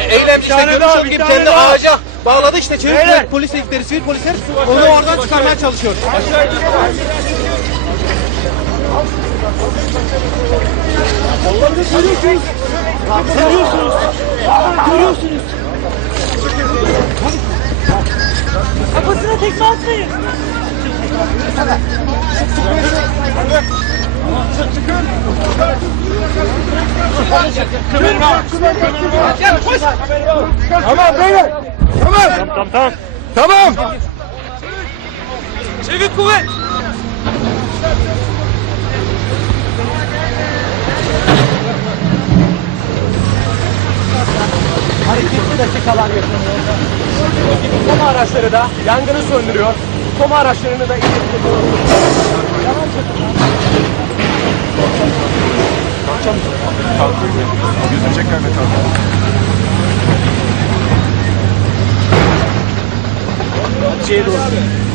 Eylemci işte olduğu gibi kendi ağaca bağladı işte çevik Beyler. polis ekipleri, sivil polisler onu oradan çıkarmaya çalışıyor. Kafasına tekme atmayın. Tamam beyler. Tamam. Tamam tamam. Tamam. Çevik kuvvet! Hareketli dakikalar yaşanıyor. Toma araçları da yangını söndürüyor. Toma araçlarını da ileride Yüzecek Mehmet abi. Şeye doğru.